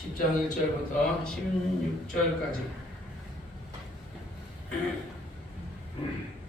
10장 1절부터 16절까지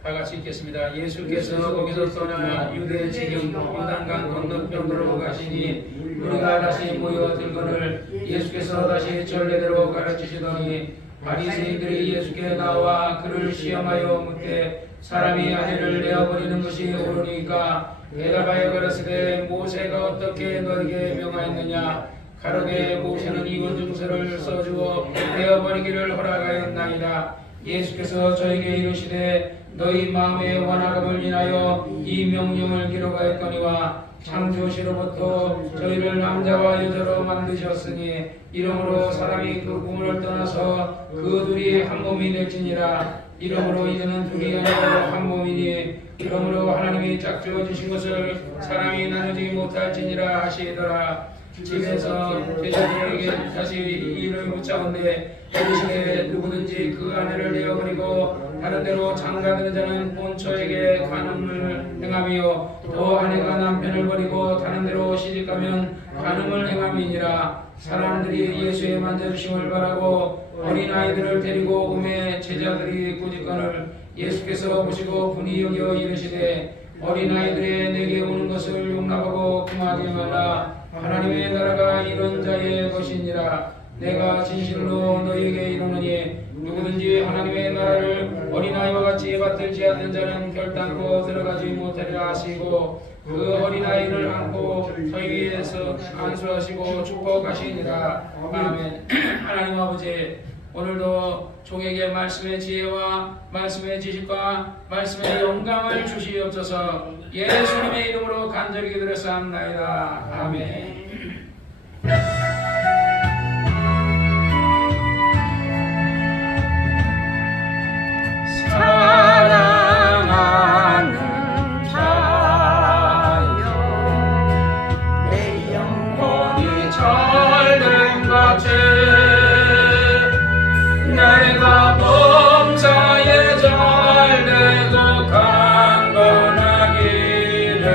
다 같이 읽겠습니다. 예수께서 거기서 떠나 유대 지경 요단강 건너편으로 가시니 우리가 다시 모여 들거늘 예수께서 다시 전례대로 가르치시더니 바리새인들이 예수께 나와 그를 시험하여 묻되 사람이 아내를 내어버리는 것이 옳으니까 대답하여 가라사대 모세가 어떻게 너에게 명하였느냐 가로되 모세는 이혼 증서를 써주어 내어버리기를 허락하였나이다. 예수께서 저에게 이르시되 너희 마음의 완악함을 인하여 이 명령을 기록하였거니와 창조시로부터 저희를 남자와 여자로 만드셨으니 이러므로 사람이 그 꿈을 떠나서 그 둘이 한 몸이 될지니라. 이러므로 이제는 둘이 아니고 한 몸이니 이러므로 하나님이 짝지어 주신 것을 사람이 나누지 못할지니라 하시더라. 집에서 제자들에게 다시 이를 묻자건대 이르시되 누구든지 그 아내를 내어버리고 다른 데로 장가드는 자는 본처에게 간음을 행하며 또 아내가 남편을 버리고 다른 데로 시집가면 간음을 행함이니라. 사람들이 예수의 만져주심을 바라고 어린아이들을 데리고 오매 제자들이 꾸짖거늘 예수께서 보시고 분이 여겨 이르시되 어린아이들의 내게 오는 것을 용납하고 금하지 말라. 하나님의 나라가 이런 자의 것이니라. 내가 진실로 너희에게 이르노니 누구든지 하나님의 나라를 어린아이와 같이 받들지 않는 자는 결단코 들어가지 못하리라 하시고 그 어린아이를 안고 저희 위에서 안수하시고 축복하시니라. 아멘. 하나님 아버지, 오늘도 종에게 말씀의 지혜와 말씀의 지식과 말씀의 영감을 주시옵소서. 예수님의 이름으로 간절히 기도했사옵나이다. 아멘. 사랑하는 자여 내 영혼이 잘된 같이 내가 범사에 잘되고 강건하기를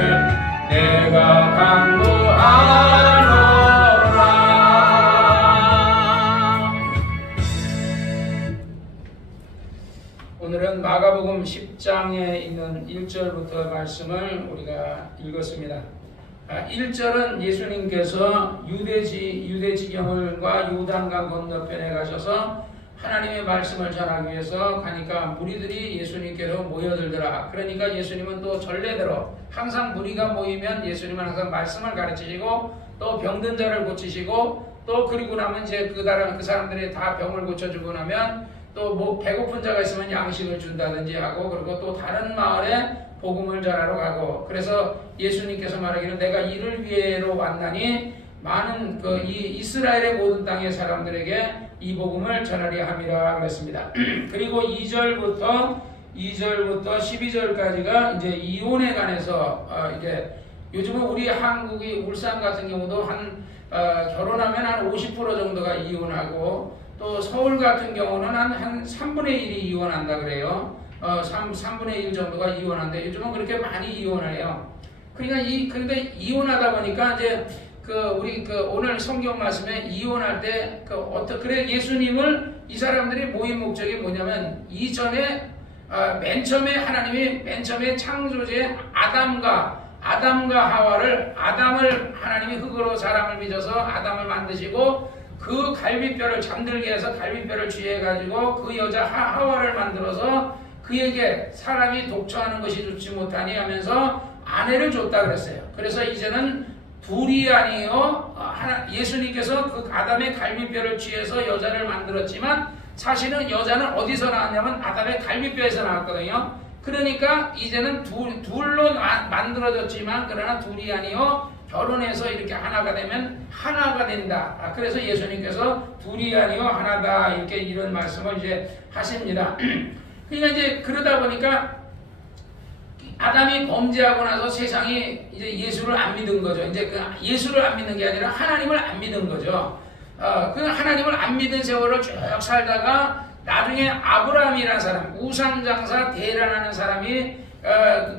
내가 간구하노라. 오늘은 마가복음 10장에 있는 1절부터 말씀을 우리가 읽었습니다. 1절은 예수님께서 유대 지경과 요단강 건너편에 가셔서 하나님의 말씀을 전하기 위해서 가니까 무리들이 예수님께로 모여들더라. 그러니까 예수님은 또 전례대로 항상 무리가 모이면 예수님은 항상 말씀을 가르치시고 또 병든 자를 고치시고 또 그리고 나면 이제 그 사람들이 다 병을 고쳐주고 나면 또 뭐 배고픈 자가 있으면 양식을 준다든지 하고 그리고 또 다른 마을에 복음을 전하러 가고 그래서 예수님께서 말하기를 내가 이를 위해로 왔나니 많은 이 이스라엘의 모든 땅의 사람들에게 이 복음을 전하려 함이라 그랬습니다. 그리고 2절부터 12절까지가 이제 이혼에 관해서 이제 요즘은 우리 한국이 울산 같은 경우도 결혼하면 한 50% 정도가 이혼하고 또 서울 같은 경우는 한 3분의 1이 이혼한다 그래요. 3분의 1 정도가 이혼한데 요즘은 그렇게 많이 이혼해요. 그러니까 그런데 이혼하다 보니까 이제 우리 오늘 성경 말씀에 이혼할 때 그래 예수님을 이 사람들이 모인 목적이 뭐냐면 이전에 맨 처음에 하나님이 맨 처음에 창조주의 아담과 하와를 아담을 하나님이 흙으로 사람을 빚어서 아담을 만드시고 그 갈비뼈를 잠들게 해서 갈비뼈를 취해가지고 그 여자 하와를 만들어서 그에게 사람이 독처하는 것이 좋지 못하니 하면서 아내를 줬다 그랬어요. 그래서 이제는 둘이 아니요 예수님께서 그 아담의 갈비뼈를 취해서 여자를 만들었지만 사실은 여자는 어디서 나왔냐면 아담의 갈비뼈에서 나왔거든요. 그러니까 이제는 둘로 만들어졌지만 그러나 둘이 아니요 결혼해서 이렇게 하나가 되면 하나가 된다. 그래서 예수님께서 둘이 아니요 하나다 이렇게 이런 말씀을 이제 하십니다. 그러니까 이제 그러다 보니까 아담이 범죄하고 나서 세상이 이제 예수를 안 믿은 거죠. 이제 예수를 안 믿는 게 아니라 하나님을 안 믿은 거죠. 그 하나님을 안 믿은 세월을 쭉 살다가 나중에 아브라함이라는 사람, 우상장사 대란하는 사람이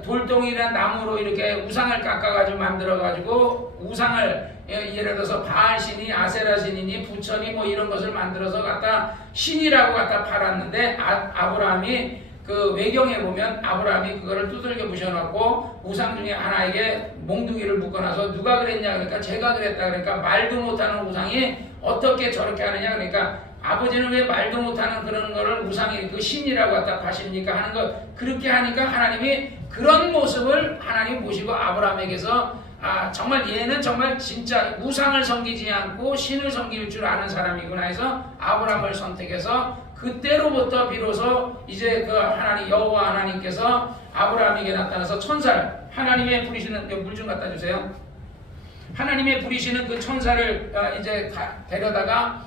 돌덩이란 나무로 이렇게 우상을 깎아가지고 만들어가지고 우상을 예를 들어서 바알신이 아세라신이니 부처니 뭐 이런 것을 만들어서 갖다 신이라고 갖다 팔았는데 아브라함이 그 외경에 보면 아브라함이 그거를 두들겨 부셔놓고 우상 중에 하나에게 몽둥이를 묶어놔서 누가 그랬냐 그러니까 제가 그랬다 그러니까 말도 못하는 우상이 어떻게 저렇게 하느냐 그러니까 아버지는 왜 말도 못하는 그런 거를 우상이 그 신이라고 갖다 파십니까 하는 것 그렇게 하니까 하나님이 그런 모습을 하나님 보시고 아브라함에게서 정말 얘는 정말 진짜 우상을 섬기지 않고 신을 섬길 줄 아는 사람이구나 해서 아브라함을 선택해서 그때로부터 비로소 이제 그 하나님 여호와 하나님께서 아브라함에게 나타나서 천사를 하나님의 부리시는 물 좀 갖다 주세요. 하나님의 부리시는 그 천사를 이제 데려다가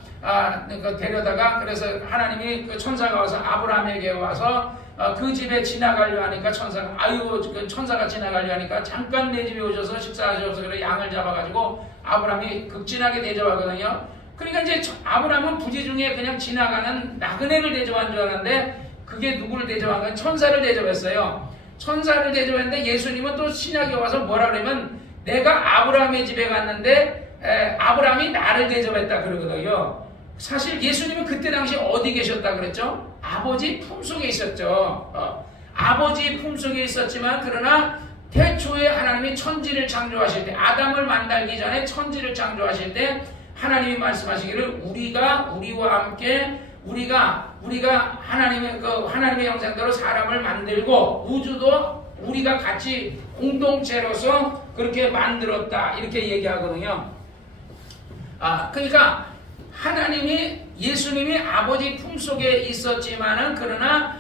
그래서 하나님이 그 천사가 와서 아브라함에게 와서 그 집에 지나가려 하니까 천사가 그 천사가 지나가려 하니까 잠깐 내 집에 오셔서 식사하셔서 그래 양을 잡아가지고 아브라함이 극진하게 대접하거든요. 그러니까 이제 아브라함은 부지 중에 그냥 지나가는 나그네를 대접한 줄 알았는데 그게 누구를 대접한 거야? 천사를 대접했어요. 천사를 대접했는데 예수님은 또 신약에 와서 뭐라 그러면 내가 아브라함의 집에 갔는데 아브라함이 나를 대접했다 그러거든요. 사실 예수님은 그때 당시 어디 계셨다 그랬죠? 아버지 품속에 있었죠. 아버지 품속에 있었지만 그러나 태초에 하나님이 천지를 창조하실 때 아담을 만들기 전에 천지를 창조하실 때 하나님이 말씀하시기를 우리와 함께 우리가 하나님의 형상대로 사람을 만들고 우주도 우리가 같이 공동체로서 그렇게 만들었다 이렇게 얘기하거든요. 그러니까 예수님이 아버지 품속에 있었지만은 그러나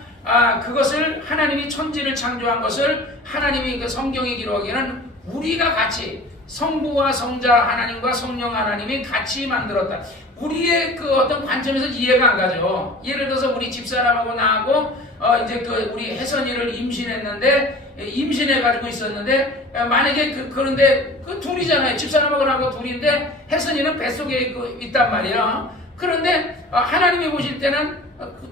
그것을 하나님이 천지를 창조한 것을 하나님이 그 성경에 기록하기에는 우리가 같이 성부와 성자 하나님과 성령 하나님이 같이 만들었다. 우리의 그 어떤 관점에서 이해가 안 가죠. 예를 들어서 우리 집사람하고 나하고 이제 그 우리 혜선이를 임신해가지고 있었는데 만약에 그런데 그 둘이잖아요. 집사람하고 나하고 둘인데 혜선이는 뱃속에 있단 말이에요. 그런데 하나님이 보실 때는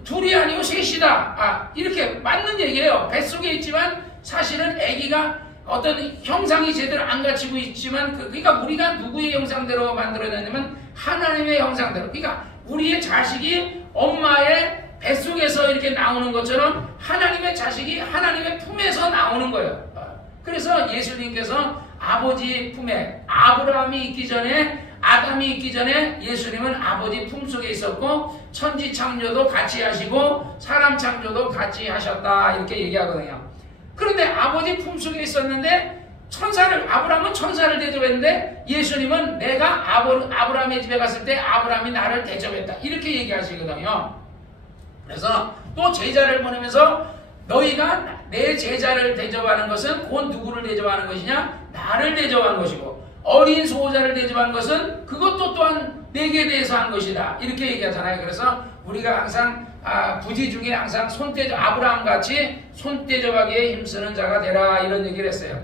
둘이 아니고 셋이다. 이렇게 맞는 얘기예요. 뱃속에 있지만 사실은 아기가 어떤 형상이 제대로 안 갖추고 있지만 그러니까 우리가 누구의 형상대로 만들어졌냐면 하나님의 형상대로. 그러니까 우리의 자식이 엄마의 뱃속에서 이렇게 나오는 것처럼 하나님의 자식이 하나님의 품에서 나오는 거예요. 그래서 예수님께서 아버지 품에 아브라함이 있기 전에 아담이 있기 전에 예수님은 아버지 품속에 있었고 천지 창조도 같이 하시고 사람 창조도 같이 하셨다 이렇게 얘기하거든요. 그런데 아버지 품속에 있었는데 아브라함은 천사를 대접했는데 예수님은 내가 아브라함의 집에 갔을 때 아브라함이 나를 대접했다 이렇게 얘기하시거든요. 그래서 또 제자를 보내면서 너희가 내 제자를 대접하는 것은 곧 누구를 대접하는 것이냐? 나를 대접한 것이고 어린 소자를 대접한 것은 그것도 또한 내게 대해서 한 것이다 이렇게 얘기하잖아요. 그래서 우리가 항상 부지 중에 항상 아브라함같이 손대접하기에 힘쓰는 자가 되라 이런 얘기를 했어요.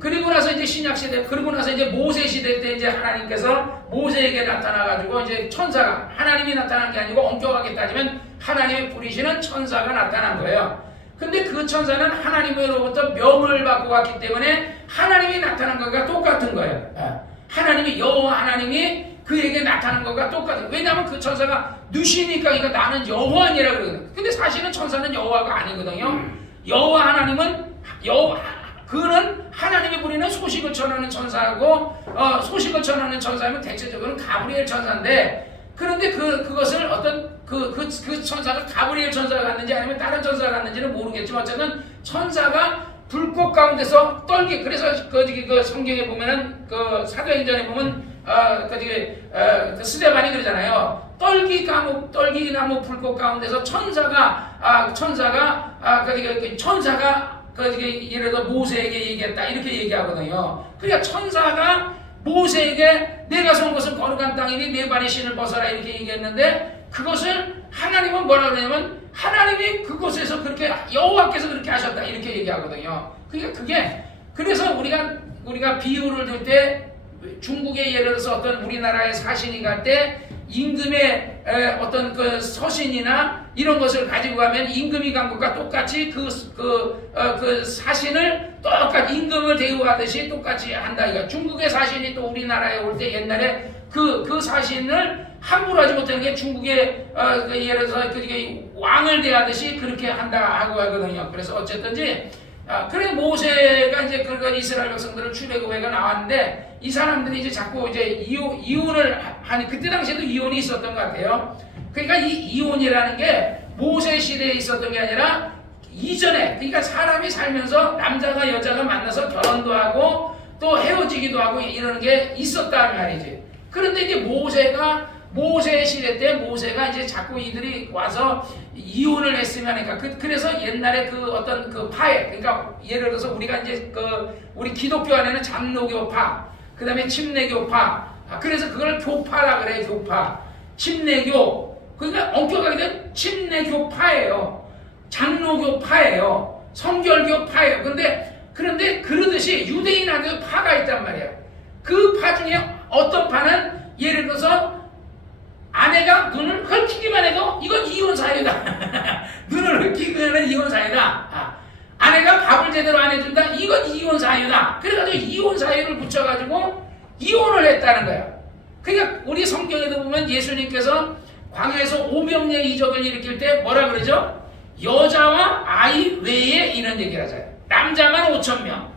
그리고 나서 이제 신약시대 그리고 나서 이제 모세시대 때 이제 하나님께서 모세에게 나타나가지고 이제 천사가 하나님이 나타난 게 아니고 엄격하게 따지면 하나님이 부리시는 천사가 나타난 거예요. 근데 그 천사는 하나님으로부터 명을 받고 갔기 때문에 하나님이 나타난 것과 똑같은 거예요. 하나님이 여호와 하나님이 그에게 나타난 것과 똑같아요. 왜냐하면 그 천사가 누시니까 그러니까 나는 여호와니라 그러거든요. 근데 사실은 천사는 여호와가 아니거든요. 여호와 하나님은 그는 하나님이 부리는 소식을 전하는 천사고 소식을 전하는 천사면 대체적으로는 가브리엘 천사인데 그런데 그것을 어떤 그 천사가 가브리엘 천사가 갔는지 아니면 다른 천사가 갔는지는 모르겠지만 어쨌든 천사가 불꽃 가운데서 떨기 그래서 그 성경에 보면은 그 사도행전에 보면 그 스데반이 그러잖아요. 떨기나무 불꽃 가운데서 천사가 예를 들어 모세에게 얘기했다 이렇게 얘기하거든요. 그러니까 천사가 모세에게 내가 선 것은 거룩한 땅이니 내 발의 신을 벗어라 이렇게 얘기했는데 그것을 하나님은 뭐라 그러냐면 하나님이 그곳에서 그렇게 여호와께서 그렇게 하셨다 이렇게 얘기하거든요. 그러니까 그래서 우리가 비유를 들 때 중국에 예를 들어서 어떤 우리나라의 사신이 갈 때 임금의 어떤 그 서신이나 이런 것을 가지고 가면 임금이 간 것과 똑같이 그 사신을 똑같이 임금을 대우하듯이 똑같이 한다. 그러니까 중국의 사신이 또 우리나라에 올 때 옛날에 그 사신을 함부로 하지 못하는 게 중국의 예를 들어서 왕을 대하듯이 그렇게 한다 하고 하거든요. 그래서 어쨌든지 그래 모세가 이제 그 이스라엘 백성들을 출애굽해가 나왔는데 이 사람들이 이제 자꾸 이제 이혼을 하니 그때 당시에도 이혼이 있었던 것 같아요. 그러니까 이 이혼이라는 게 모세 시대에 있었던 게 아니라 이전에 그러니까 사람이 살면서 남자가 여자가 만나서 결혼도 하고 또 헤어지기도 하고 이러는 게 있었단 말이지. 그런데 이제 모세 시대 때 모세가 이제 자꾸 이들이 와서 이혼을 했으면 하니까 그래서 옛날에 그 어떤 그 파에 그러니까 예를 들어서 우리가 이제 우리 기독교 안에는 장로교파 그 다음에 침례교파 그래서 그걸 교파라 그래. 교파 침례교 그러니까 엄격하게 된 침례교파예요. 장로교파예요. 성결교파예요. 그런데 그러듯이 유대인한테도 파가 있단 말이에요. 그 파 중에 어떤 파는 예를 들어서 아내가 눈을 헐키기만 해도 이건 이혼 사유다. 눈을 헐키기만 해도 이혼 사유다. 아내가 밥을 제대로 안 해준다. 이건 이혼 사유다. 그래가지고 이혼 사유를 붙여가지고 이혼을 했다는 거야. 그러니까 우리 성경에도 보면 예수님께서 광야에서 오병이의 이적을 일으킬 때 뭐라 그러죠? 여자와 아이 외에 이런 얘기를 하잖아요. 남자만 5,000명,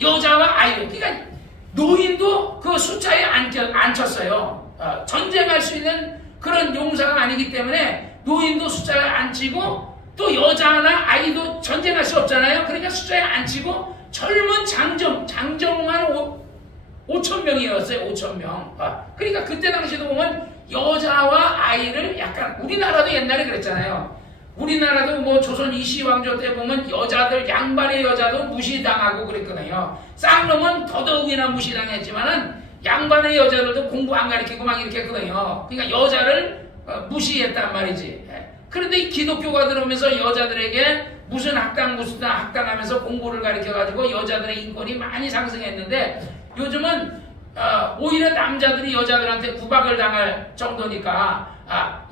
여자와 아이 외에. 그러니까 노인도 그 숫자에 안 쳤어요. 전쟁할 수 있는 그런 용사가 아니기 때문에 노인도 숫자에 안 치고 또 여자나 아이도 전쟁할 수 없잖아요. 그러니까 숫자에 안 치고 젊은 장정만 5,000명이었어요. 5,000명. 그러니까 그때 당시도 보면 여자와 아이를 약간 우리나라도 옛날에 그랬잖아요. 우리나라도 뭐 조선 이시왕조 때 보면 여자들 양반의 여자도 무시당하고 그랬거든요. 쌍놈은 더더욱이나 무시당했지만은 양반의 여자들도 공부 안 가르치고 막 이렇게 했거든요. 그러니까 여자를 무시했단 말이지. 그런데 이 기독교가 들어오면서 여자들에게 무슨 학당하면서 공부를 가르쳐가지고 여자들의 인권이 많이 상승했는데 요즘은 오히려 남자들이 여자들한테 구박을 당할 정도니까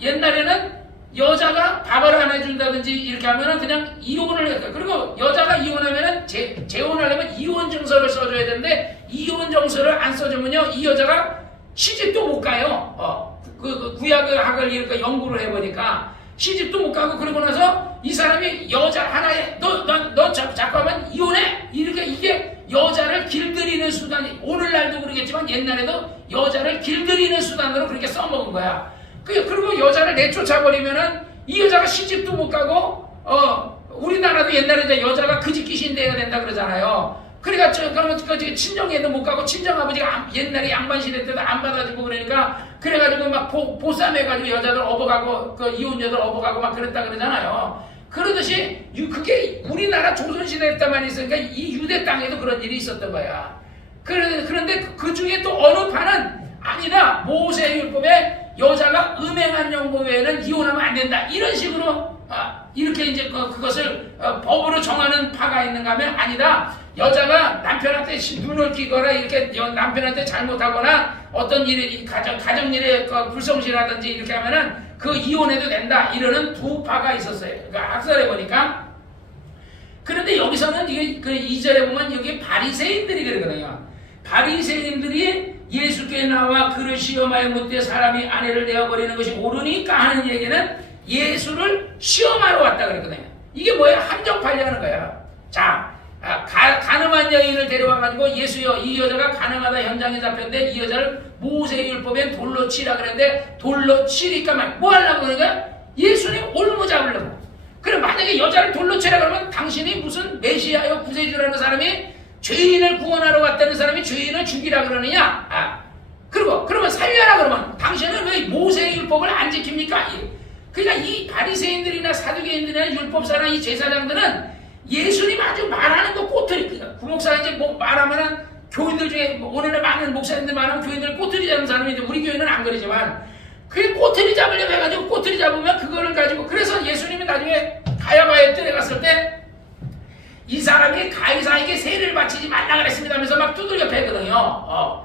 옛날에는 여자가 밥을 안 해준다든지 이렇게 하면은 그냥 이혼을 했다. 그리고 여자가 이혼하면은 재혼하려면 이혼 증서를 써줘야 되는데 이혼 증서를 안 써주면요 이 여자가 시집도 못 가요. 그 구약학을 이렇게 연구를 해보니까 시집도 못 가고 그러고 나서 이 사람이 여자 하나에 너 잠깐만 이혼해 이렇게 이게 여자를 길들이는 수단이 오늘날도 그러겠지만 옛날에도 여자를 길들이는 수단으로 그렇게 써먹은 거야. 그리고 여자를 내쫓아버리면은 이 여자가 시집도 못 가고 우리나라도 옛날에 이제 여자가 그 집 귀신 돼야 된다 그러잖아요. 그러니까 그러면 그 친정에도 못 가고 친정아버지가 옛날에 양반 시대 때도 안 받아주고 그래가지고 막 보쌈해가지고 여자들 업어가고 그 이혼 여자들 업어가고 막 그랬다 그러잖아요. 그러듯이 그게 우리나라 조선시대 때만 있으니까 이 유대 땅에도 그런 일이 있었던 거야. 그런데 그 중에 또 어느 파는 아니다. 모세율법에 여자가 음행한 영모 외에는 이혼하면 안 된다. 이런 식으로 이렇게 이제 그것을 법으로 정하는 파가 있는가 하면 아니다. 여자가 남편한테 눈을 끼거나 이렇게 남편한테 잘못하거나 어떤 일이 가정일에 불성실하든지 이렇게 하면은 그 이혼해도 된다. 이러는 두 파가 있었어요. 그러니까 학설해 보니까. 그런데 여기서는 이게 그 2절에 보면 여기 바리새인들이 그러거든요. 바리새인들이 예수께 나와 그를 시험하여 묻되 사람이 아내를 내어버리는 것이 옳으니까 하는 얘기는 예수를 시험하러 왔다 그랬거든요. 이게 뭐예요? 함정팔려는 거야. 자, 가늠한 여인을 데려와가지고 예수여 이 여자가 가늠하다 현장에 잡혔는데 이 여자를 모세율법엔 돌로 치라 그랬는데 돌로 치니까 뭐 하려고 그러냐? 예수님 올무 잡으려고. 그럼 만약에 여자를 돌로 치라 그러면 당신이 무슨 메시아요 구세주라는 사람이 죄인을 구원하러 왔다는 사람이 죄인을 죽이라 그러느냐? 그러면 살려라 그러면 당신은 왜 모세의 율법을 안 지킵니까? 그러니까 이 바리새인들이나 사두개인들이나 율법사나 이 제사장들은 예수님 아주 말하는 거 꼬투리. 그러니까 구목사 이제 뭐 말하면은 교인들 중에 오늘날 많은 목사님들 말하면 교인들 꼬투리 잡는 사람이 이제 우리 교회는 안 그러지만 그게 꼬투리 잡으려고 해가지고 꼬투리 잡으면 그거를 가지고 그래서 예수님이 나중에 가야바에 들어갔을 때 이 사람이 가이사에게 세를 바치지 말라 그랬습니다 하면서 막 두들겨 패거든요.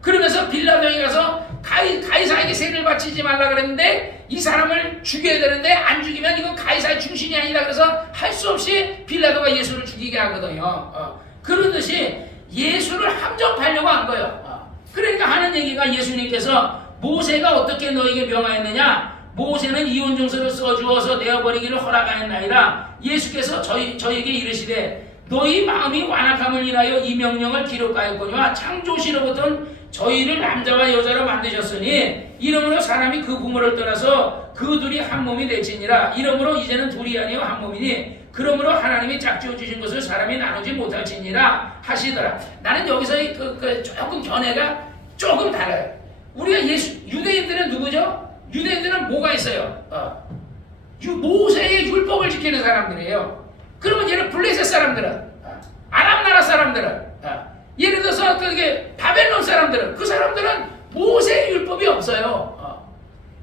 그러면서 빌라도에 가서 가이사에게 세를 바치지 말라 그랬는데 이 사람을 죽여야 되는데 안 죽이면 이건 가이사의 충신이 아니다. 그래서 할 수 없이 빌라도가 예수를 죽이게 하거든요. 그러듯이 예수를 함정하려고 한 거예요. 그러니까 하는 얘기가 예수님께서 모세가 어떻게 너에게 명하였느냐? 모세는 이혼증서를 써주어서 내어버리기를 허락하였나이다. 예수께서 저에게 이르시되 너희 마음이 완악함을 인하여 이 명령을 기록하였거니와 창조시로부터 저희를 남자와 여자로 만드셨으니 이러므로 사람이 그 부모를 떠나서 그 둘이 한 몸이 될지니라. 이러므로 이제는 둘이 아니요 한 몸이니 그러므로 하나님이 짝지어 주신 것을 사람이 나누지 못할지니라 하시더라. 나는 여기서 조금 견해가 조금 달라요. 우리가 유대인들은 누구죠? 유대인들은 뭐가 있어요? 모세의 율법을 지키는 사람들이에요. 그러면 얘는 블레셋 사람들은, 아람 나라 사람들은, 예를 들어서 그게 바벨론 사람들은, 그 사람들은 모세의 율법이 없어요.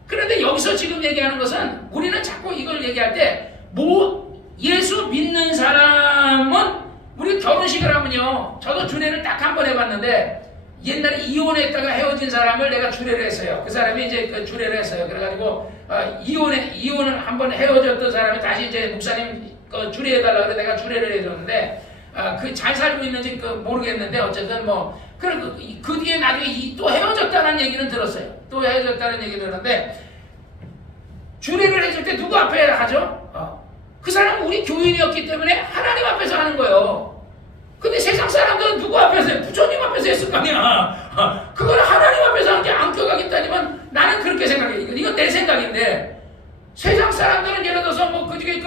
그런데 여기서 지금 얘기하는 것은 우리는 자꾸 이걸 얘기할 때 예수 믿는 사람은 우리 결혼식을 하면요, 저도 주례를 딱 한 번 해봤는데 옛날에 이혼했다가 헤어진 사람을 내가 주례를 했어요. 그 사람이 이제 그 주례를 했어요. 그래가지고 이혼을 한번 헤어졌던 사람이 다시 이제 목사님 주례해달라 그래 내가 주례를 해줬는데 그 잘 살고 있는지 모르겠는데 어쨌든 뭐 그 뒤에 나중에 또 헤어졌다는 얘기는 들었어요. 또 헤어졌다는 얘기 들었는데 주례를 해줄 때 누구 앞에 하죠? 그 사람은 우리 교인이었기 때문에 하나님 앞에서 하는 거예요. 근데 세상 사람들은 누구 앞에서 해요? 부처님 앞에서 했을 거 아니야. 그걸 하나님 앞에서 하는 게 안 껴가겠다지만 나는 그렇게 생각해. 이건 내 생각인데 세상 사람들은 예를 들어서 뭐 그중에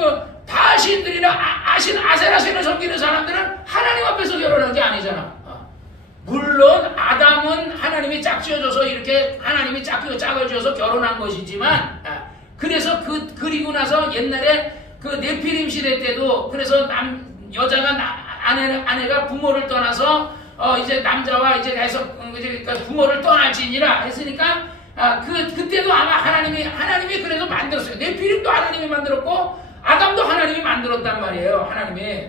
바신들이나 아세라신을 섬기는 사람들은 하나님 앞에서 결혼한 게 아니잖아. 물론 아담은 하나님이 짝지어줘서 이렇게 하나님이 짝을 지어서 결혼한 것이지만 그래서 그리고 나서 옛날에 그 네피림 시대 때도 그래서 여자가 아내가 부모를 떠나서 이제 남자와 이제 해서 부모를 떠날지니라 했으니까 그때도 아마 하나님이 그래서 만들었어요. 네피림도 하나님이 만들었고 아담도 하나님이 만들었단 말이에요. 하나님이.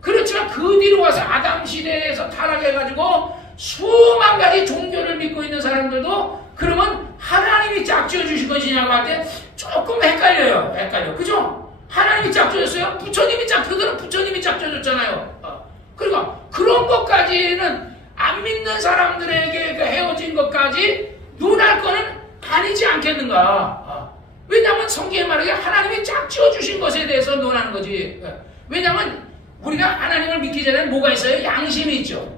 그렇지만 그 뒤로 와서 아담 시대에서 타락해가지고 수만 가지 종교를 믿고 있는 사람들도 그러면 하나님이 짝지어 주신 것이냐고 할 때 조금 헷갈려요. 그죠? 하나님이 짝지어줬어요? 그들은 부처님이 짝지어줬잖아요. 그러니까 그런 것까지는 안 믿는 사람들에게 헤어진 것까지 논할 거는 아니지 않겠는가. 왜냐하면 성경에 말하기에 하나님이 짝지어 주신 것에 대해서 논하는 거지. 왜냐하면 우리가 하나님을 믿기 전에는 뭐가 있어요? 양심이 있죠.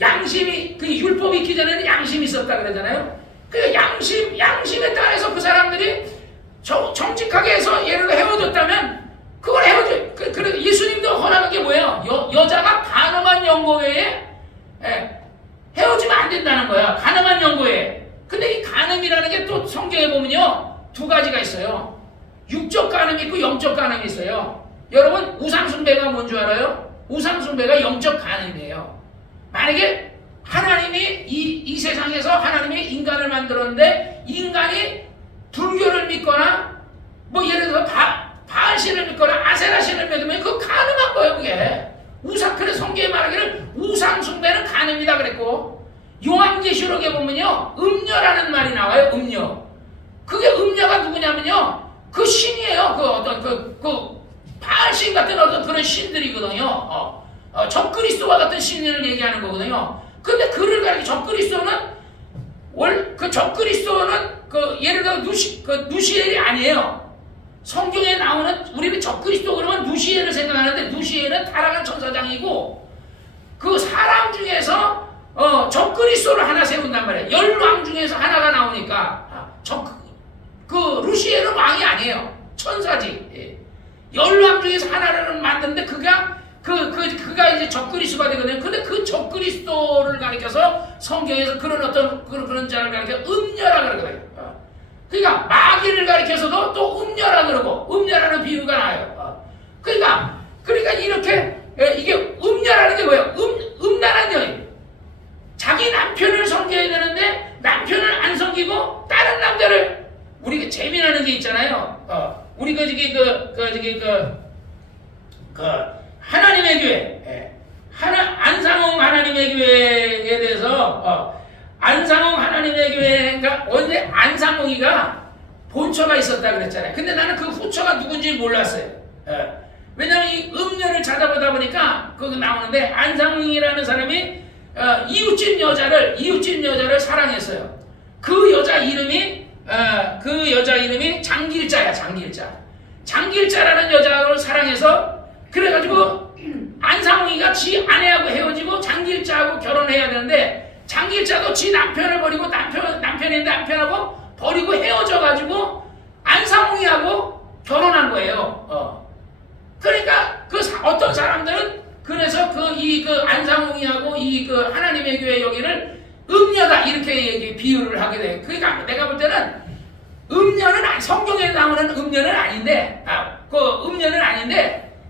양심이, 그 율법 있기 전에는 양심이 있었다 그러잖아요. 그 양심에 따라서 그 사람들이 정직하게 해서 예를 들어 헤어졌다면 그걸 그래 예수님도 허락한 게 뭐예요? 여자가 간음한 영고에 헤어지면 안 된다는 거야. 간음한 영고에. 근데 이 간음이라는 게 또 성경에 보면요 두 가지가 있어요. 육적 간음이 있고 영적 간음이 있어요. 여러분 우상숭배가 뭔 줄 알아요? 우상숭배가 영적 간음이에요. 만약에 하나님이 이 세상에서 하나님이 인간을 만들었는데 인간이 불교를 믿거나 뭐 예를 들어 바알신을 믿거나 아세라신을 믿으면 그거 간음한 거예요. 그게 그래서 성경에 말하기를 우상숭배는 간음이다 그랬고 요한계시록에 보면요 음녀라는 말이 나와요. 음녀. 그게 음녀가 누구냐면요 그 신이에요. 그 어떤 바알신 같은 어떤 그런 신들이거든요. 적그리스도와 같은 신을 얘기하는 거거든요. 근데 그를 가리켜 적그리스도는 예를 들어 누시엘이 아니에요. 성경에 나오는 우리는 적그리스도 그러면 누시엘을 생각하는데 누시엘은 타락한 천사장이고 그 사람 중에서 적그리스도를 하나 세운단 말이에요. 10왕 중에서 하나가 나오니까 루시엘은 왕이 아니에요. 천사지. 10왕 중에서 하나를 만드는데 그가 이제 적그리스도가 되거든요. 근데 그 적그리스도를 가리켜서 성경에서 그런 자를 가리켜 음녀라 그러거든요. 그러니까 마귀를 가리켜서도 또 음녀라 그러고 음녀라는 비유가 나와요. 그러니까 이렇게 이게 음녀라는 게 뭐예요? 음란한 여인. 자기 남편을 섬겨야 되는데 남편을 안 섬기고 다른 남자를 우리가 재미나는 게 있잖아요. 우리 하나님의 교회, 안상홍 하나님의 교회에 대해서 안상홍 하나님의 하나님의 교회, 그러니까 원래 안상홍이가 본처가 있었다 그랬잖아요. 근데 나는 그 후처가 누군지 몰랐어요. 왜냐면 이 음료를 찾아보다 보니까 거기 나오는데 안상홍이라는 사람이 이웃집 여자를 사랑했어요. 그 여자 이름이 장길자야. 장길자라는 여자를 사랑해서 그래가지고 안상홍이가 지 아내하고 헤어지고 장길자하고 결혼해야 되는데 장길자도 지 남편을 버리고 남편하고 버리고 헤어져가지고 안상홍이하고 결혼한 거예요. 그러니까 어떤 사람들은 그래서 안상홍이하고 하나님의 교회 여기를 음녀다 이렇게 비유를 하게 돼요. 그러니까 내가 볼 때는 음녀는 성경에 나오는 음녀는 아닌데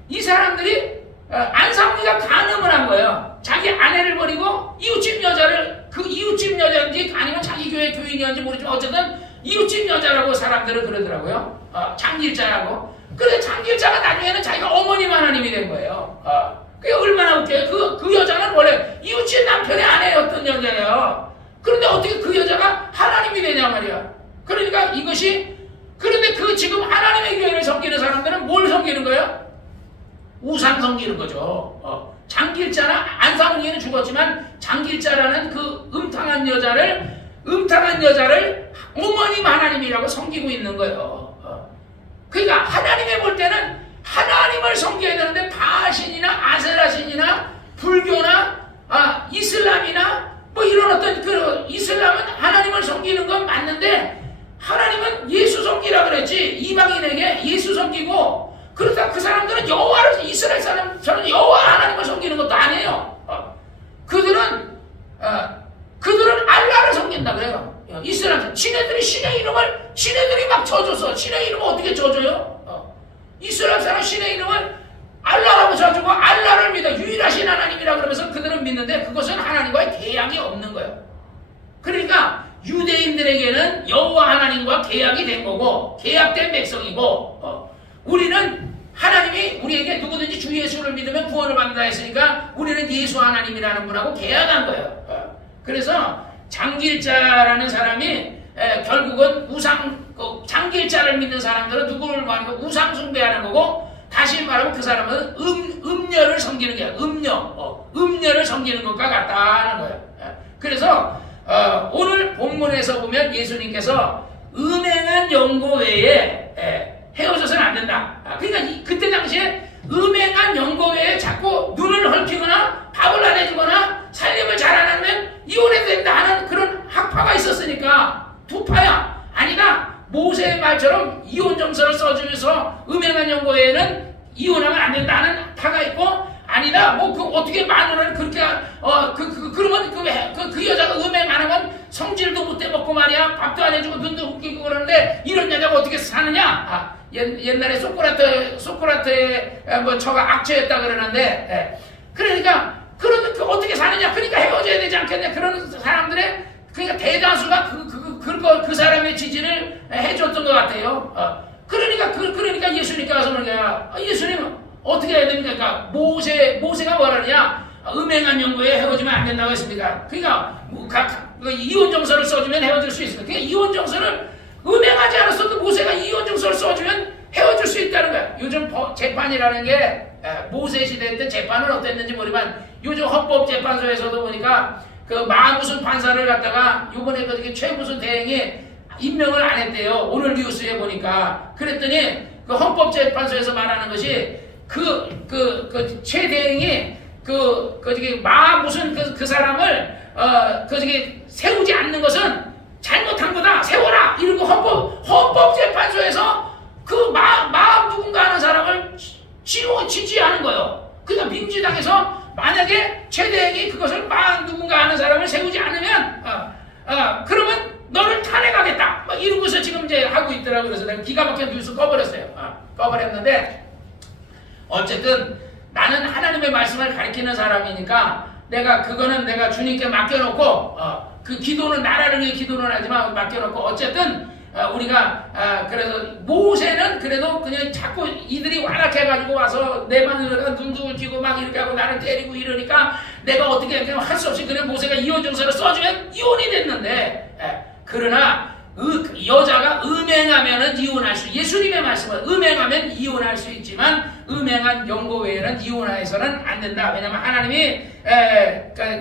이 사람들이 안상홍이가 간음을 한 거예요. 자기 아내를 버리고 이웃집 여자인지 아니면 자기 교회 교인이었는지 모르지만 어쨌든 이웃집 여자라고 사람들은 그러더라고요. 장길자라고. 그래서 장길자가 나중에는 자기가 어머님 하나님이 된 거예요. 그게 얼마나 웃겨요. 그 여자는 원래 이웃집 남편의 아내였던 여자예요. 그런데 어떻게 그 여자가 하나님이 되냐 말이야. 그러니까 그런데 지금 하나님의 교회를 섬기는 사람들은 뭘 섬기는 거예요? 우상 섬기는 거죠. 장길자나 안상홍이는 죽었지만 장길자라는 그 음탕한 여자를 어머님 하나님이라고 섬기고 있는 거예요. 그러니까 하나님의 볼 때는 하나님을 섬겨야 되는데 바신이나 아세라신이나 불교나 이슬람이나 뭐 이런 어떤 이슬람은 하나님을 섬기는 건 맞는데 하나님은 예수 섬기라 그랬지. 이방인에게 예수 섬기고 그렇다 그 사람들은 여호와를 이스라엘 사람처럼 여호와 하나님을 섬기는 것도 아니에요. 그들은 알라를 섬긴다 그래요. 이스라엘 지네들이 신의 이름을 지네들이 막 져줬어. 신의 이름을 어떻게 져줘요? 이스라엘 사람 신의 이름을 알라라고 져주고 알라를 믿어 유일하신 하나님이라 그러면서 그들은 믿는데 그것은 하나님과의 계약이 없는 거예요. 그러니까 유대인들에게는 여호와 하나님과 계약이 된 거고 계약된 백성이고 우리는 하나님이 우리에게 누구든지 주 예수를 믿으면 구원을 받는다 했으니까 우리는 예수 하나님이라는 분하고 계약한 거예요. 그래서 장길자라는 사람이 결국은 장길자를 믿는 사람들은 누구를 말하고 우상 숭배하는 거고 다시 말하면 그 사람은 음녀를 섬기는 게 음녀를 섬기는 것과 같다는 거예요. 그래서 오늘 본문에서 보면 예수님께서 음행한 영고 외에 헤어져서는 안 된다. 그러니까 그때 당시에 음행한 영고 외에 자꾸 눈을 헐키거나 밥을 안 해주거나 살림을 잘 안 하면 이혼해도 된다 하는 그런 학파가 있었으니까 두 파야. 아니다. 모세의 말처럼 이혼 점서를 써주면서 음행한 영고 외에는 이혼하면 안 된다는 파가 있고 아니다. 어떻게 마누라를 그렇게 그러면 그 여자가 음행 안 하면 성질도 못 해먹고 말이야. 밥도 안 해주고 눈도 웃기고 그러는데 이런 여자가 어떻게 사느냐? 옛날에 소크라테의 저가 악취였다 그러는데 그러니까 어떻게 사느냐? 그러니까 헤어져야 되지 않겠냐? 그런 사람들의 그러니까 대다수가 그 사람의 지지를 해줬던 것 같아요. 그러니까 예수님께 와서 그러냐? 예수님은 어떻게 해야 됩니까? 그러니까 모세가 뭐라냐? 음행한 영고에 헤어지면 안 된다고 했습니다. 그러니까 이혼 정서를 써주면 헤어질 수 있습니다. 그러니까 이혼 정서를 음행하지 않았어도 모세가 이혼 정서를 써주면 헤어질 수 있다는 거야. 요즘 재판이라는 게 모세 시대 때 재판은 어땠는지 모르지만 요즘 헌법재판소에서도 보니까 그 무슨 판사를 갖다가 요번에 최 무슨 대행이 임명을 안 했대요. 오늘 뉴스에 보니까 그랬더니 그 헌법재판소에서 말하는 것이 최 대행이 무슨 그 사람을 세우지 않는 것은 잘못한 거다. 세워라. 이러고 헌법재판소에서 마음 누군가 하는 사람을 지지하는 거예요. 그러니까 민주당에서 만약에 최 대행이 그것을 마음 누군가 하는 사람을 세우지 않으면 그러면 너를 탄핵하겠다. 이러고서 지금 이제 하고 있더라고요. 그래서 내가 기가 막힌 뉴스 꺼버렸어요. 꺼버렸는데 어쨌든 나는 하나님의 말씀을 가리키는 사람이니까 내가 주님께 맡겨놓고 그 기도는 나라를 위해 기도는 하지만 맡겨놓고 어쨌든 우리가 그래서 모세는 그래도 그냥 자꾸 이들이 완악해가지고 와서 내 마누라가 눈도 울키고 막 이렇게 하고 나를 때리고 이러니까 내가 어떻게 할 수 없이 그래 모세가 이혼 정서를 써주면 이혼이 됐는데 그러나 여자가 음행하면은 이혼할 수, 예수님의 말씀은 음행하면 이혼할 수 있지만 음행한 영고 외에는 이혼해서는 안 된다. 왜냐하면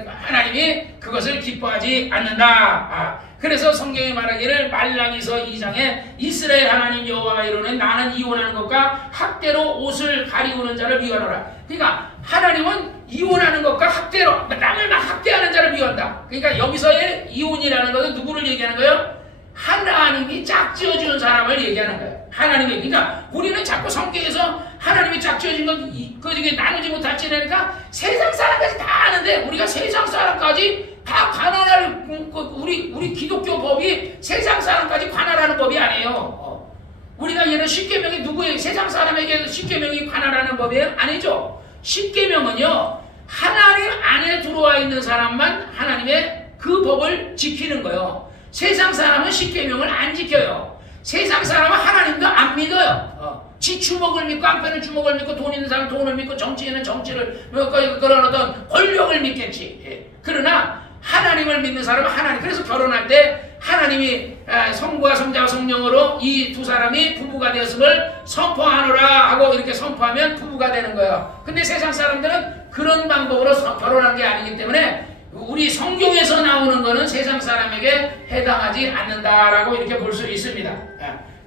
하나님이 그것을 기뻐하지 않는다. 그래서 성경이 말하기를 말라기서 2장에 이스라엘 하나님 여호와가 이르는 나는 이혼하는 것과 학대로 옷을 가리우는 자를 미워하노라. 그러니까 하나님은 이혼하는 것과 학대로 남을 막 학대하는 자를 미워한다. 그러니까 여기서의 이혼이라는 것은 누구를 얘기하는 거예요? 하나님이 짝지어주는 사람을 얘기하는 거예요. 하나님이. 그러니까 우리는 자꾸 성경에서 하나님이 짝지어진 건 그중에 나누지 못할지라니까 세상 사람까지 다 아는데 우리가 세상 사람까지 다 관할할 우리 기독교 법이 세상 사람까지 관할하는 법이 아니에요. 우리가 얘는 십계명이 누구의 세상 사람에게 십계명이 관할하는 법이 아니죠. 십계명은요 하나님 안에 들어와 있는 사람만 하나님의 그 법을 지키는 거예요. 세상 사람은 십계명을 안 지켜요. 세상 사람은 하나님도 안 믿어요. 지 주먹을 믿고 깡패는 주먹을 믿고 돈 있는 사람은 돈을 믿고 정치인은 정치를 그런 어떤 권력을 믿겠지. 그러나 하나님을 믿는 사람은 하나님. 그래서 결혼할 때 하나님이 성부와 성자와 성령으로 이 두 사람이 부부가 되었음을 선포하노라 하고 이렇게 선포하면 부부가 되는 거예요. 근데 세상 사람들은 그런 방법으로 결혼한 게 아니기 때문에 우리 성경에서 나오는 거는 세상 사람에게 해당하지 않는다라고 이렇게 볼 수 있습니다.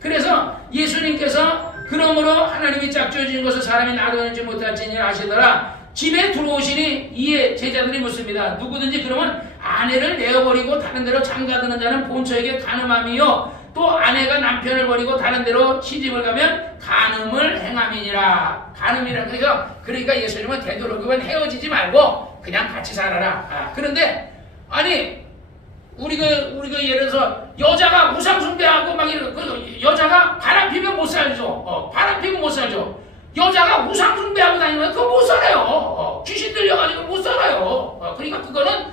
그래서 예수님께서 그러므로 하나님이 짝지어진 것을 사람이 나누지 못할지니 아시더라. 집에 들어오시니 이에 제자들이 묻습니다. 누구든지 그러면 아내를 내어버리고 다른 데로 장가드는 자는 본처에게 간음함이요 또 아내가 남편을 버리고 다른 데로 시집을 가면 간음을 행함이니라. 간음이라. 그러니까 예수님은 되도록이면 헤어지지 말고 그냥 같이 살아라. 그런데 아니 우리가 예를 들어서 여자가 우상 숭배하고 막 이런 여자가 바람 피면 못 살죠. 바람 피면 못 살죠. 여자가 우상 숭배하고 다니면 그거 못 살아요. 귀신 들려가지고 못 살아요. 그러니까 그거는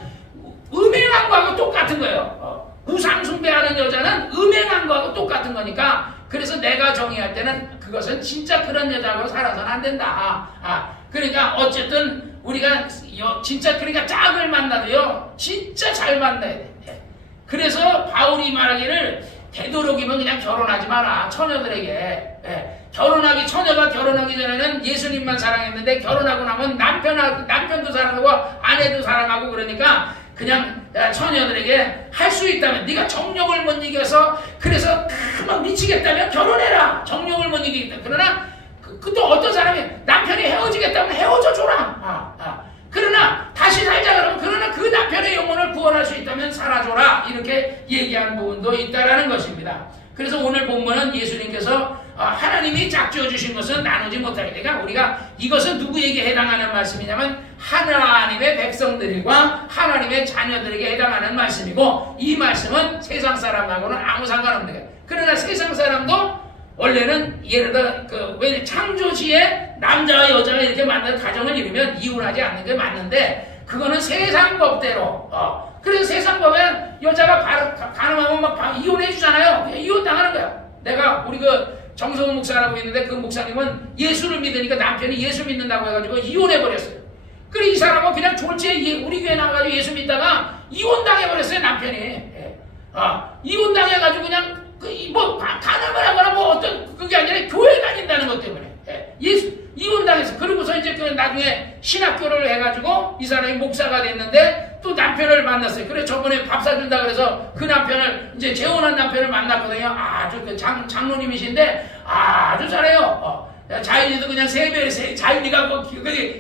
음행한 거하고 똑같은 거예요. 우상 숭배하는 여자는 음행한 거하고 똑같은 거니까 그래서 내가 정의할 때는 그것은 진짜 그런 여자하고 살아서는 안 된다. 그러니까 어쨌든 우리가 진짜 그러니까 짝을 만나도요 진짜 잘 만나야 돼. 그래서 바울이 말하기를 되도록이면 그냥 결혼하지 마라. 처녀들에게. 처녀가 결혼하기 전에는 예수님만 사랑했는데 결혼하고 나면 남편도 사랑하고 아내도 사랑하고 그러니까 그냥 처녀들에게 할 수 있다면 네가 정욕을 못 이겨서 그래서 막 미치겠다면 결혼해라. 정욕을 못 이기겠다. 그러나 또 어떤 사람이 남편이 헤어지겠다면 헤어져 줘라. 그러나 다시 살자 그러면 그러나 그 남편의 영혼을 구원할 수 있다면 살아줘라. 이렇게 얘기한 부분도 있다라는 것입니다. 그래서 오늘 본문은 예수님께서 하나님이 짝지어 주신 것은 나누지 못하게. 그러니까 우리가 이것은 누구에게 해당하는 말씀이냐면 하나님의 백성들과 하나님의 자녀들에게 해당하는 말씀이고 이 말씀은 세상 사람하고는 아무 상관없는 거예요. 그러나 세상 사람도 원래는 예를 들어 왜 창조시에 남자와 여자가 이렇게 만든 가정을 이루면 이혼하지 않는 게 맞는데 그거는 세상 법대로 그래서 세상 법에 여자가 가늠하면 막 이혼해 주잖아요. 이혼 당하는 거야. 내가 우리 정성훈 목사라고 있는데 그 목사님은 예수를 믿으니까 남편이 예수 믿는다고 해가지고 이혼해 버렸어요. 그래 이 사람은 그냥 졸지에 우리 교회 나와가지고 예수 믿다가 이혼 당해버렸어요. 남편이. 이혼 당해가지고 그냥 가늠을 하거나 어떤 그게 아니라 교회 다닌다는 것 때문에 이혼당해서 그러고서 이제 나중에 신학교를 해가지고 이 사람이 목사가 됐는데 또 남편을 만났어요. 그래 저번에 밥 사준다 그래서 그 남편을 이제 재혼한 남편을 만났거든요. 아주 장로님이신데 아주 잘해요. 자연이도 그냥 자연이가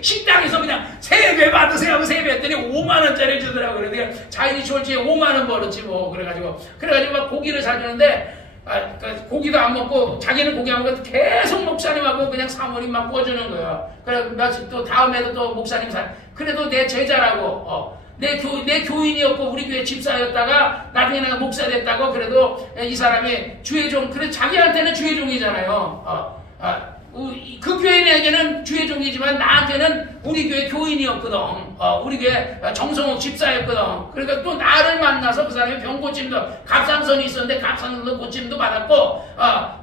식당에서 그냥 세배 받으세요 하고 세배 했더니 5만원짜리 주더라고요. 그래서 자연이 졸지에 5만원 벌었지 뭐. 그래가지고 막 고기를 사주는데 고기도 안 먹고 자기는 고기 안 먹고 계속 목사님하고 그냥 사모님만 구워주는 거예요. 그래 며칠 또 다음에도 또 목사님 그래도 내 제자라고 내 교인이었고 우리 교회 집사였다가 나중에 내가 목사 됐다고 그래도 이 사람이 주의종 그래 자기한테는 주의종이잖아요. 그 교인에게는 주의 종이지만 나한테는 우리 교회 교인이었거든. 우리 교회 정성욱 집사였거든. 그러니까 또 나를 만나서 그 사람이 병고침도 갑상선이 있었는데 갑상선도 고침도 받았고,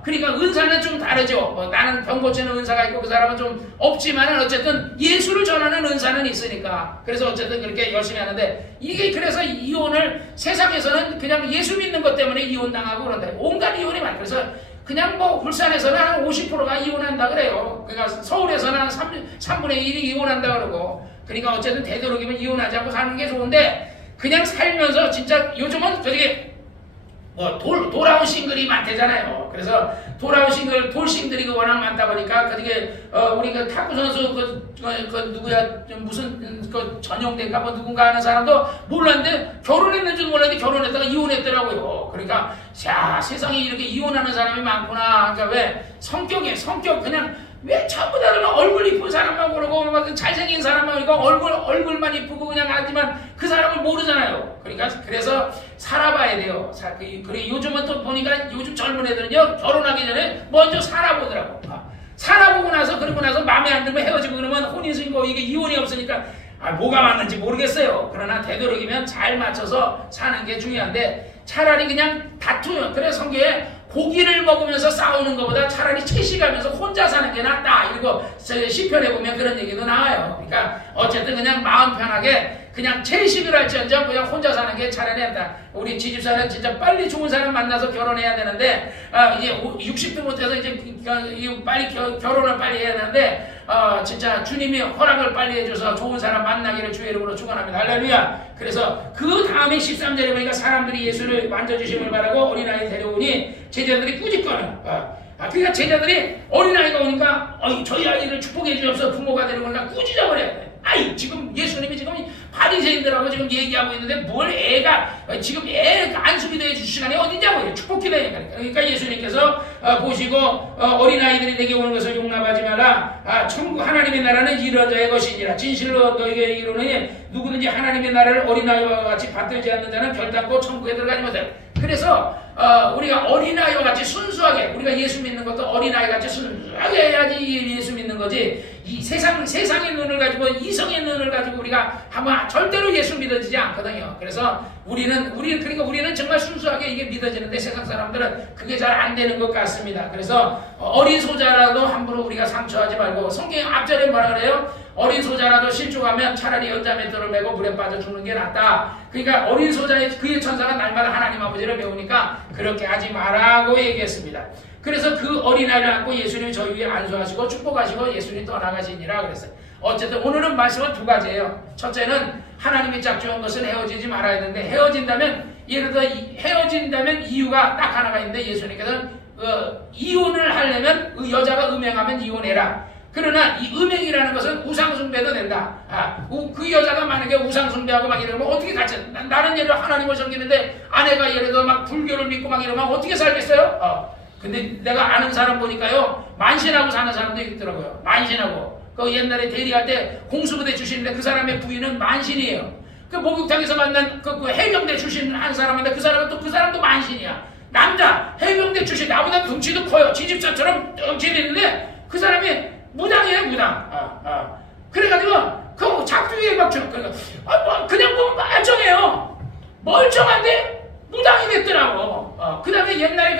그러니까 은사는 좀 다르죠. 나는 병고치는 은사가 있고 그 사람은 좀 없지만 어쨌든 예수를 전하는 은사는 있으니까. 그래서 어쨌든 그렇게 열심히 하는데, 이게 그래서 이혼을 세상에서는 그냥 예수 믿는 것 때문에 이혼당하고 그런데 온갖 이혼이 많아요. 그래서 그냥 뭐 울산에서는 한 50%가 이혼한다 그래요. 그러니까 서울에서는 한 3분의 1이 이혼한다 그러고. 그러니까 어쨌든 되도록이면 이혼하지 않고 사는 게 좋은데, 그냥 살면서 진짜 요즘은 저기 뭐 돌아온 싱글이 많대잖아요. 그래서 돌아온 싱글, 돌싱들이 워낙 많다 보니까 그게 우리 그 탁구 선수 그 누구야 무슨 그 전용대인가 뭐 누군가 하는 사람도 몰랐는데 결혼했는지도 몰랐는데 결혼했다가 이혼했더라고요. 그러니까 야, 세상에 이렇게 이혼하는 사람이 많구나. 그러니까 왜 성격 그냥 왜 전부 다들 얼굴 이쁜 사람만 그러고 막 잘생긴 사람만 그러고 얼굴만 이쁘고 그냥 하지만 그 사람을 모르잖아요. 그러니까 그래서 살아봐야 돼요. 그리고 요즘은 또 보니까 요즘 젊은 애들은요 결혼하기 전에 먼저 살아보더라고. 살아보고 나서 그러고 나서 마음에 안 들면 헤어지고 그러면 혼인신고 이게 이혼이 없으니까 뭐가 맞는지 모르겠어요. 그러나 되도록이면 잘 맞춰서 사는 게 중요한데, 차라리 그냥 다투면, 그래 성경에 고기를 먹으면서 싸우는 것보다 차라리 채식하면서 혼자 사는 게 낫다. 이거 시편에 보면 그런 얘기도 나와요. 그러니까 어쨌든 그냥 마음 편하게 그냥 채식을 할지언정 그냥 혼자 사는 게 차라리 낫다. 우리 지집사는 진짜 빨리 좋은 사람 만나서 결혼해야 되는데, 이제 60도 못해서 이제 빨리 결혼을 빨리 해야 되는데, 진짜 주님이 허락을 빨리 해줘서 좋은 사람 만나기를 주의 이름으로 축원합니다. 할렐루야. 그래서 그 다음에 13절에 보니까 사람들이 예수를 만져주심을 바라고 어린아이 데려오니 제자들이 꾸짖거는. 그러니까 제자들이 어린아이가 오니까 저희 아이를 축복해 주셔서 부모가 되는 거니까 꾸짖어버려야 돼. 지금 예수님이 지금 바리새인들하고 지금 얘기하고 있는데 뭘 지금 안수기도 해줄 시간이 어디냐고 축복기도 해야 되니까. 그러니까 예수님께서 보시고 어린아이들이 내게 오는 것을 용납하지 마라. 천국 하나님의 나라는 이런 자의 것이니라. 진실로 너에게 이르노니 누구든지 하나님의 나라를 어린아이와 같이 받들지 않는 자는 결단코 천국에 들어가지 못해. 그래서 우리가 어린아이와 같이 순수하게, 우리가 예수 믿는 것도 어린아이 같이 순수하게 해야지 예수 믿는 거지. 이 세상의 눈을 가지고 이성의 눈을 가지고 우리가 하면 절대로 예수 믿어지지 않거든요. 그래서 그러니까 우리는 정말 순수하게 이게 믿어지는데 세상 사람들은 그게 잘 안 되는 것 같습니다. 그래서 어린 소자라도 함부로 우리가 상처하지 말고, 성경 앞절에 뭐라 그래요? 어린 소자라도 실족하면 차라리 연자맷돌을 메고 물에 빠져 죽는 게 낫다. 그러니까 어린 소자의 그의 천사가 날마다 하나님 아버지를 배우니까 그렇게 하지 말라고 얘기했습니다. 그래서 그 어린아이를 안고 예수님이 저희 위에 안수하시고 축복하시고 예수님이 떠나가시니라 그랬어요. 어쨌든 오늘은 말씀은 두 가지예요. 첫째는 하나님이 짝지은 것은 헤어지지 말아야 되는데, 예를 들어 헤어진다면 이유가 딱 하나가 있는데, 예수님께서는 이혼을 하려면 여자가 음행하면 이혼해라. 그러나 이 음행이라는 것은 우상숭배도 된다. 그 여자가 만약에 우상숭배하고 막 이러면 어떻게 같이, 나는 예를 들어 하나님을 섬기는데 아내가 예를 들어 막 불교를 믿고 막 이러면 어떻게 살겠어요? 근데 내가 아는 사람 보니까요, 만신하고 사는 사람도 있더라고요. 만신하고. 그 옛날에 대리할 때 공수부대 출신인데 그 사람의 부인은 만신이에요. 그 목욕탕에서 만난 그 해병대 출신 한 사람인데 그 사람은 또 그 사람도 만신이야. 남자 해병대 출신, 나보다 덩치도 커요. 지집사처럼 덩치도 있는데 그 사람이 무당이에요, 무당. 그래가지고 그 작두에 막 그러니까 그냥 보면 멀쩡해요. 멀쩡한데 무당이 됐더라고. 그 다음에 옛날에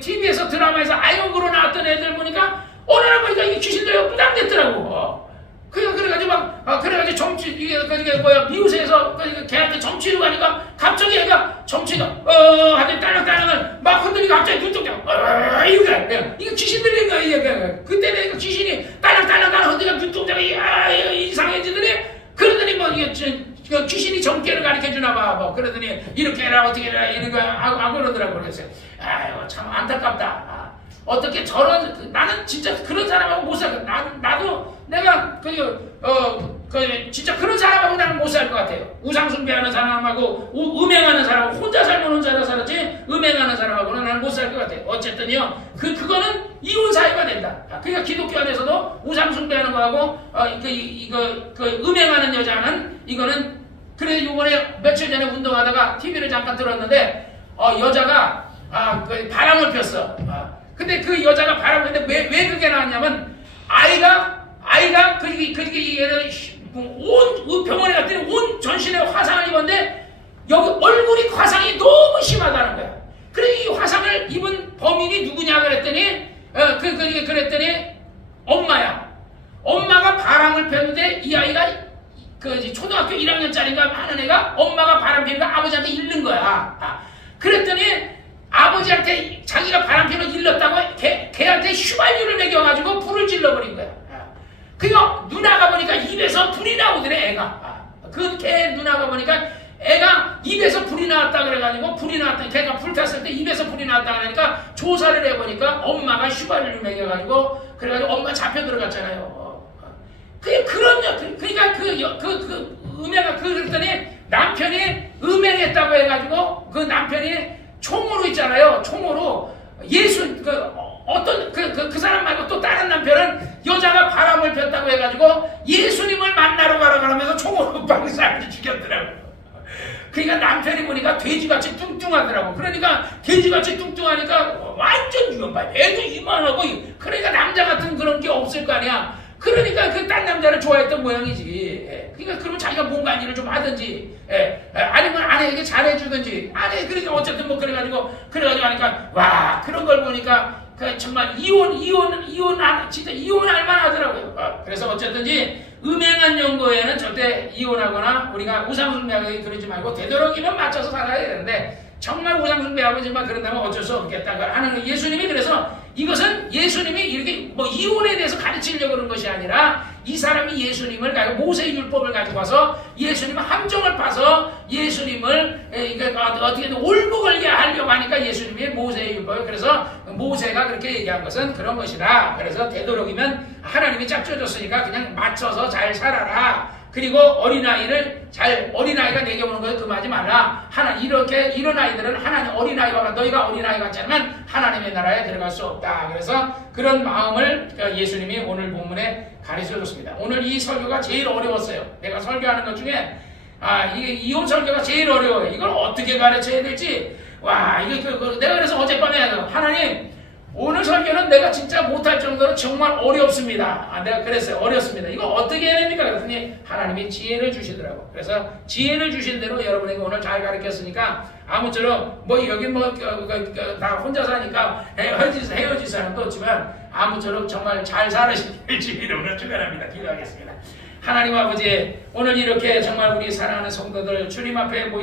TV에서 드라마에서 아이언으로 나왔던 애들 보니까 어느 날 보니까 이 귀신들이 무당 됐더라고. 그래가지고 그래가지고 미우새에서 걔한테 정치로 가니까 갑자기 애가 정치가 하여튼 딸랑딸랑을 막 흔들리고 갑자기 눈독 되고 이거 귀신 들린 거야. 이게 그때 내가 귀신이 딸랑딸랑 흔들리고 눈독 되고 이상해지더니, 그러더니 뭐 이게 귀신이 정계를 가르쳐주나 봐. 뭐 그러더니 이렇게 해라 어떻게 해라 이런 거 안 그러더라고. 그래서 참 안타깝다. 어떻게 나는 진짜 그런 사람하고 못 살. 나도 내가 진짜 그런 사람하고 나는 못 살 것 같아요. 우상숭배하는 사람하고 음행하는 사람하고 혼자 살면 혼자 살았지 음행하는 사람하고는 나는 못 살 것 같아요. 어쨌든요, 그거는 이혼 사유가 된다. 그러니까 기독교 안에서도 우상숭배하는 거하고 음행하는 여자는 이거는, 그래 이번에 며칠 전에 운동하다가 TV를 잠깐 들었는데 여자가 바람을 폈어. 근데 그 여자가 바람을 피는데 왜 그게 나왔냐면 아이가 온 병원에 갔더니 온 전신에 화상을 입었는데 여기 얼굴이 화상이 너무 심하다는 거야. 그래 이 화상을 입은 범인이 누구냐 그랬더니 그랬더니 엄마야. 엄마가 바람을 폈는데 이 아이가 초등학교 1학년짜리인가 하는 애가 엄마가 바람 피니까 아버지한테 잃는 거야. 그랬더니 아버지한테 자기가 바람 피는 일렀다고 걔한테 휘발유를 먹여가지고 불을 질러버린 거야. 그니까 누나가 보니까 입에서 불이 나오더래 애가. 그 걔 누나가 보니까 애가 입에서 불이 나왔다 그래가지고 불이 나왔다. 걔가 불 탔을 때 입에서 불이 나왔다 그러니까 조사를 해보니까 엄마가 휘발유를 먹여가지고 그래가지고 엄마 잡혀 들어갔잖아요. 그러니까 음해가 그랬더니 남편이 음행했다고 해가지고 그 남편이 총으로 있잖아요. 총으로 그 사람 말고 또 다른 남편은 여자가 바람을 폈다고 해가지고 예수님을 만나러 가라 그러면서 총으로 방사를 죽였더라고요. 그러니까 남편이 보니까 돼지같이 뚱뚱하더라고. 그러니까 돼지같이 뚱뚱하니까 완전 위험해. 애도 이만하고 그러니까 남자 같은 그런 게 없을 거 아니야. 그러니까 그 딴 남자를 좋아했던 모양이지. 그러니까 그러면 자기가 뭔가 일을 좀 하든지, 아니면 아내에게 잘해주든지, 그러니까 어쨌든 뭐 그래가지고 하니까 와 그런 걸 보니까 정말 진짜 이혼할 만하더라고요. 그래서 어쨌든지 음행한 연고에는 절대 이혼하거나 우리가 우상숭배하기 그러지 말고 되도록이면 맞춰서 살아야 되는데 정말 우상숭배하고 정말 그런다면 어쩔 수 없겠다 하는 예수님이 그래서 이것은 예수님이 이렇게 뭐 이혼에 대해서 가르치려고 그런 것이 아니라 이 사람이 예수님을 가지고 모세의 율법을 가지고 와서 예수님의 함정을 파서 예수님을 어떻게든 올무걸게 하려고 하니까 예수님이 모세의 율법을 그래서 모세가 그렇게 얘기한 것은 그런 것이다. 그래서 되도록이면 하나님이 짝져줬으니까 그냥 맞춰서 잘 살아라. 그리고 어린아이가 내게 오는 거에 금하지 말라. 이런 아이들은 하나님 어린아이가 너희가 어린아이 같지 않으면 하나님의 나라에 들어갈 수 없다. 그래서 그런 마음을 예수님이 오늘 본문에 가르쳐 줬습니다. 오늘 이 설교가 제일 어려웠어요. 내가 설교하는 것 중에 이게 이혼 설교가 제일 어려워요. 이걸 어떻게 가르쳐야 될지 내가 그래서 어젯밤에 하나님 오늘 설교는 내가 진짜 못할 정도로 정말 어렵습니다. 내가 그랬어요. 어렵습니다. 이거 어떻게 해야 됩니까? 그랬더니 하나님이 지혜를 주시더라고. 그래서 지혜를 주신 대로 여러분에게 오늘 잘 가르쳤으니까 아무쪼록 여기 다 혼자 사니까 헤어질 사람도 없지만 아무쪼록 정말 잘 살으실 줄 이름으로 축원합니다. 기도하겠습니다. 하나님 아버지 오늘 이렇게 정말 우리 사랑하는 성도들 주님 앞에 모여